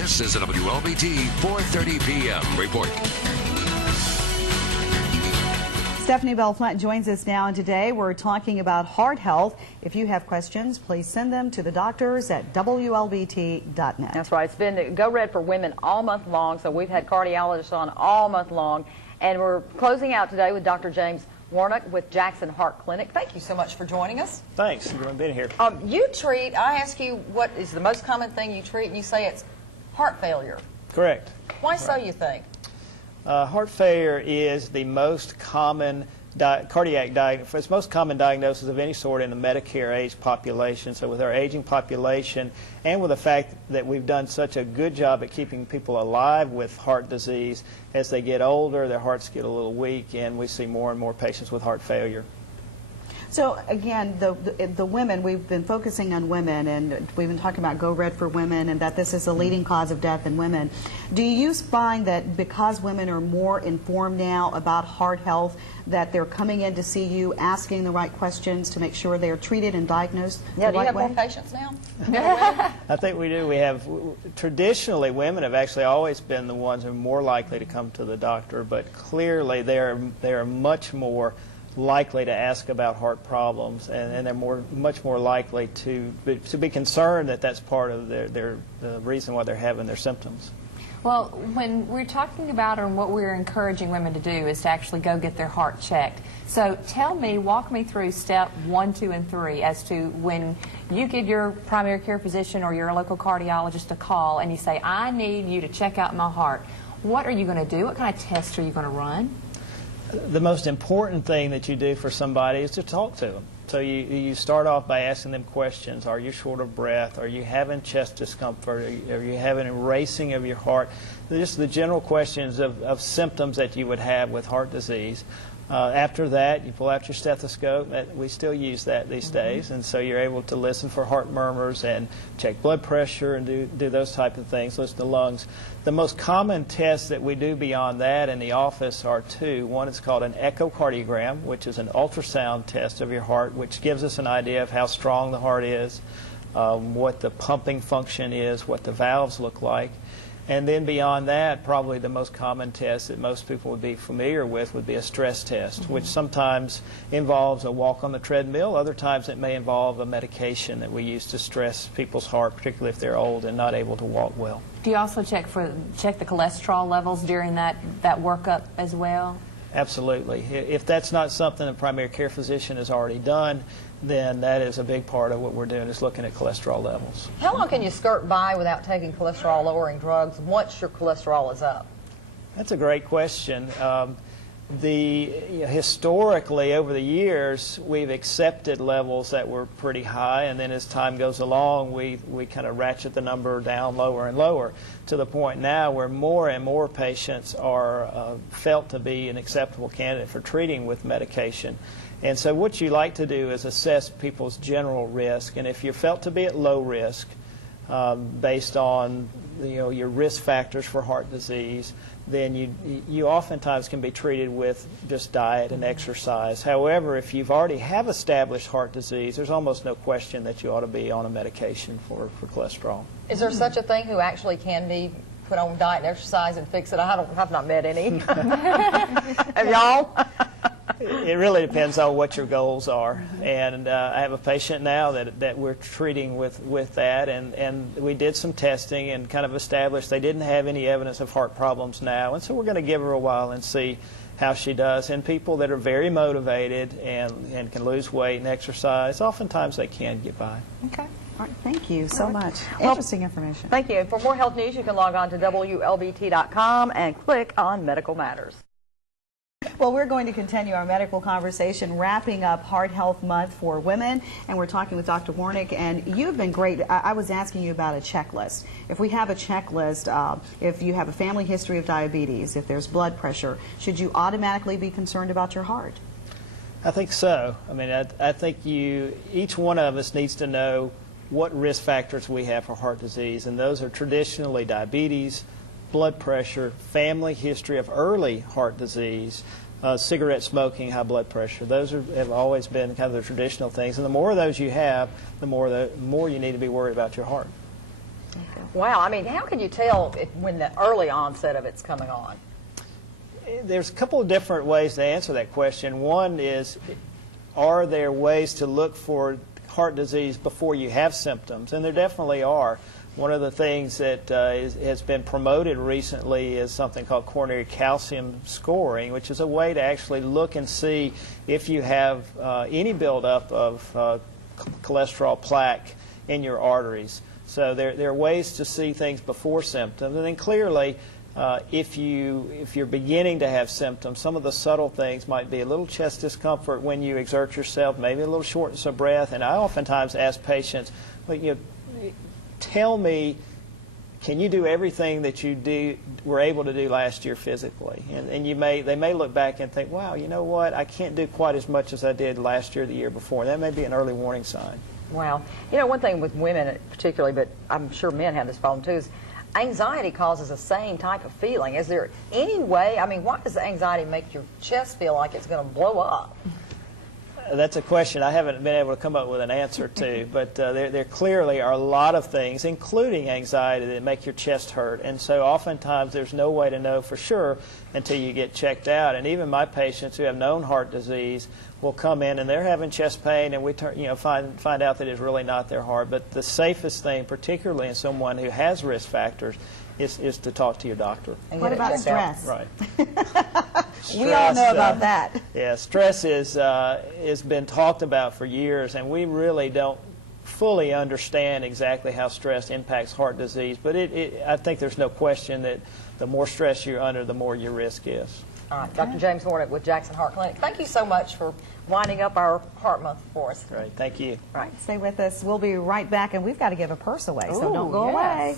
This is a WLBT 4:30 p.m. report. Stephanie Belflint joins us now, and today we're talking about heart health. If you have questions, please send them to the doctors at WLBT.net. That's right. It's been Go Red for Women all month long, so we've had cardiologists on all month long, and we're closing out today with Dr. James Warnock with Jackson Heart Clinic. Thank you so much for joining us. Thanks for being here. You treat, I ask you what is the most common thing you treat, and you say it's heart failure. Correct. Why so, you think? Heart failure is the most common cardiac diagnosis. It's the most common diagnosis of any sort in the Medicare age population. So with our aging population and with the fact that we've done such a good job at keeping people alive with heart disease, as they get older, their hearts get a little weak, and we see more and more patients with heart failure. So again, the women, we've been focusing on women, and we've been talking about Go Red for Women and that this is a leading cause of death in women. Do you find that because women are more informed now about heart health, that they're coming in to see you, asking the right questions to make sure they're treated and diagnosed the right way? Do you have more patients now? I think we do. We have, traditionally, women have actually always been the ones who are more likely to come to the doctor, but clearly they are much more likely to ask about heart problems, and they're much more likely to be concerned that that's part of the reason why they're having their symptoms. Well, when we're talking about, or what we're encouraging women to do, is to actually go get their heart checked. So walk me through step 1, 2, and 3 as to when you give your primary care physician or your local cardiologist a call and you say, I need you to check out my heart. What are you going to do? What kind of tests are you going to run? The most important thing that you do for somebody is to talk to them. So you start off by asking them questions. Are you short of breath? Are you having chest discomfort? Are you having a racing of your heart? Just the general questions of symptoms that you would have with heart disease. After that, you pull out your stethoscope. We still use that these days, and so you're able to listen for heart murmurs and check blood pressure and do those type of things, listen to lungs. The most common tests that we do beyond that in the office are two. One is called an echocardiogram, which is an ultrasound test of your heart, which gives us an idea of how strong the heart is, what the pumping function is, what the valves look like. And then beyond that, probably the most common test that most people would be familiar with would be a stress test, which sometimes involves a walk on the treadmill. Other times it may involve a medication that we use to stress people's heart, particularly if they're old and not able to walk well. Do you also check the cholesterol levels during that workup as well? Absolutely. If that's not something a primary care physician has already done, then that is a big part of what we're doing, is looking at cholesterol levels. How long can you skirt by without taking cholesterol-lowering drugs once your cholesterol is up? That's a great question. Historically, over the years, we've accepted levels that were pretty high, and then as time goes along, we kind of ratchet the number down lower and lower, to the point now where more and more patients are felt to be an acceptable candidate for treating with medication. And so what you like to do is assess people's general risk, and if you're felt to be at low risk based on your risk factors for heart disease, then you oftentimes can be treated with just diet and exercise. However, if you've already have established heart disease, there's almost no question that you ought to be on a medication for cholesterol. Is there such a thing who actually can be put on diet and exercise and fix it? I have not met any. Have y'all? It really depends on what your goals are, and I have a patient now that we're treating with that, and we did some testing and kind of established they didn't have any evidence of heart problems now, and so we're going to give her a while and see how she does. And people that are very motivated and can lose weight and exercise, oftentimes they can get by. Okay. All right, thank you so much. Interesting information. Thank you. For more health news, you can log on to WLBT.com and click on Medical Matters. Well, we're going to continue our medical conversation, wrapping up Heart Health Month for women, and we're talking with Dr. Warnock, and you've been great. I was asking you about a checklist. If we have a checklist, if you have a family history of diabetes, if there's blood pressure, should you automatically be concerned about your heart? I think so. I mean, I think each one of us needs to know what risk factors we have for heart disease, and those are traditionally diabetes, blood pressure, family history of early heart disease, cigarette smoking, high blood pressure. Those have always been kind of the traditional things. And the more of those you have, the more you need to be worried about your heart. Wow, I mean, how can you tell when the early onset of it's coming on? There's a couple of different ways to answer that question. One is, are there ways to look for heart disease before you have symptoms? And there definitely are. One of the things that has been promoted recently is something called coronary calcium scoring, which is a way to actually look and see if you have any buildup of cholesterol plaque in your arteries. So there are ways to see things before symptoms. And then clearly, if you're beginning to have symptoms, some of the subtle things might be a little chest discomfort when you exert yourself, maybe a little shortness of breath. And I oftentimes ask patients, well, tell me, can you do everything that you were able to do last year physically? And they may look back and think, wow, you know what, I can't do quite as much as I did last year or the year before. That may be an early warning sign. Wow. You know, one thing with women particularly, but I'm sure men have this problem too, is anxiety causes the same type of feeling. Is there any way, I mean, why does anxiety make your chest feel like it's going to blow up? That's a question I haven't been able to come up with an answer to, but there clearly are a lot of things, including anxiety, that make your chest hurt. And so oftentimes there's no way to know for sure until you get checked out. And even my patients who have known heart disease will come in and they're having chest pain, and we find out that it's really not their heart. But the safest thing, particularly in someone who has risk factors, is to talk to your doctor. And what about stress? Right. We all know about that. Yeah, stress has been talked about for years, and we really don't fully understand exactly how stress impacts heart disease. But I think there's no question that the more stress you're under, the more your risk is. All right, Dr. James Warnock with Jackson Heart Clinic. Thank you so much for winding up our Heart Month for us. Great, thank you. Right, stay with us. We'll be right back, and we've got to give a purse away, so Ooh, don't go yes. away.